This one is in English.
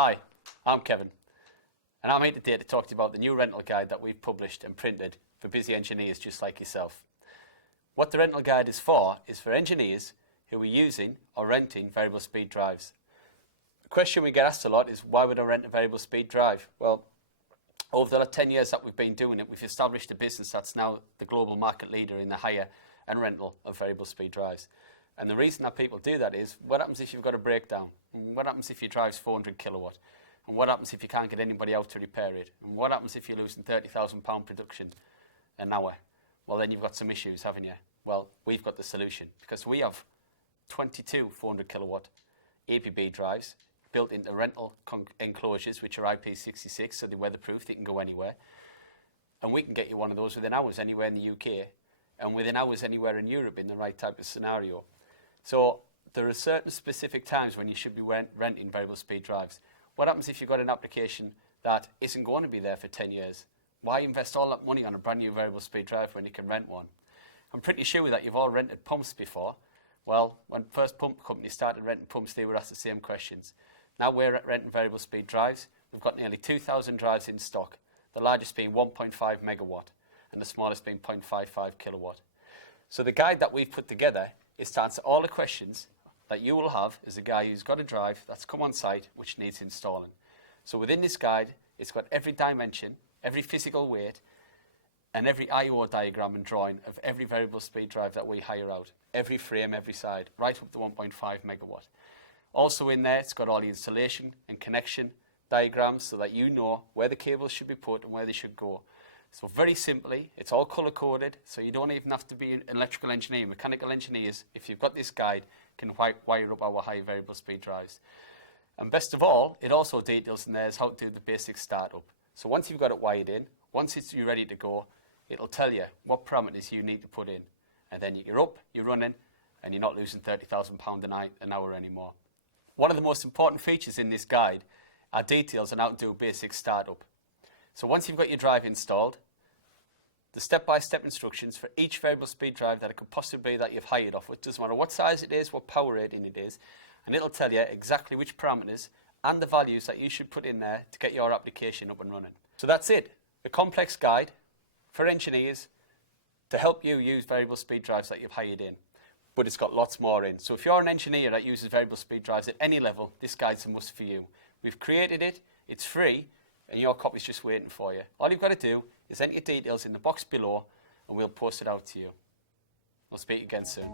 Hi, I'm Kevin, and I'm here today to talk to you about the new rental guide that we've published and printed for busy engineers just like yourself. What the rental guide is for engineers who are using or renting variable speed drives. The question we get asked a lot is, why would I rent a variable speed drive? Well, over the last 10 years that we've been doing it, we've established a business that's now the global market leader in the hire and rental of variable speed drives. And the reason that people do that is, what happens if you've got a breakdown? And what happens if your drive's 400 kilowatt? And what happens if you can't get anybody out to repair it? And what happens if you're losing £30,000 production an hour? Well, then you've got some issues, haven't you? Well, we've got the solution, because we have 22 400 kilowatt ABB drives built into rental enclosures, which are IP66, so they're weatherproof, they can go anywhere. And we can get you one of those within hours anywhere in the UK, and within hours anywhere in Europe in the right type of scenario. So there are certain specific times when you should be renting variable speed drives. What happens if you've got an application that isn't going to be there for 10 years? Why invest all that money on a brand new variable speed drive when you can rent one? I'm pretty sure that you've all rented pumps before. Well, when first pump companies started renting pumps, they were asked the same questions. Now we're renting variable speed drives. We've got nearly 2,000 drives in stock, the largest being 1.5 megawatt and the smallest being 0.55 kilowatt. So the guide that we've put together is to answer all the questions that you will have as a guy who's got a drive that's come on site which needs installing. So within this guide, it's got every dimension, every physical weight, and every I/O diagram and drawing of every variable speed drive that we hire out, every frame, every side, right up to 1.5 megawatt. Also in there, it's got all the installation and connection diagrams so that you know where the cables should be put and where they should go. So very simply, it's all color-coded, so you don't even have to be an electrical engineer. Mechanical engineers, if you've got this guide, can wire up our high variable speed drives. And best of all, it also details in there is how to do the basic startup. So once you've got it wired in, once you're ready to go, it'll tell you what parameters you need to put in. And then you're up, you're running, and you're not losing £30,000 an hour anymore. One of the most important features in this guide are details on how to do a basic startup. So once you've got your drive installed, the step-by-step instructions for each variable speed drive that it could possibly be that you've hired off with, doesn't matter what size it is, what power rating it is, and it'll tell you exactly which parameters and the values that you should put in there to get your application up and running. So that's it, a complex guide for engineers to help you use variable speed drives that you've hired in. But it's got lots more in. So if you're an engineer that uses variable speed drives at any level, this guide's a must for you. We've created it, it's free, and your copy's just waiting for you. All you've got to do is enter your details in the box below, and we'll post it out to you. I'll speak again soon.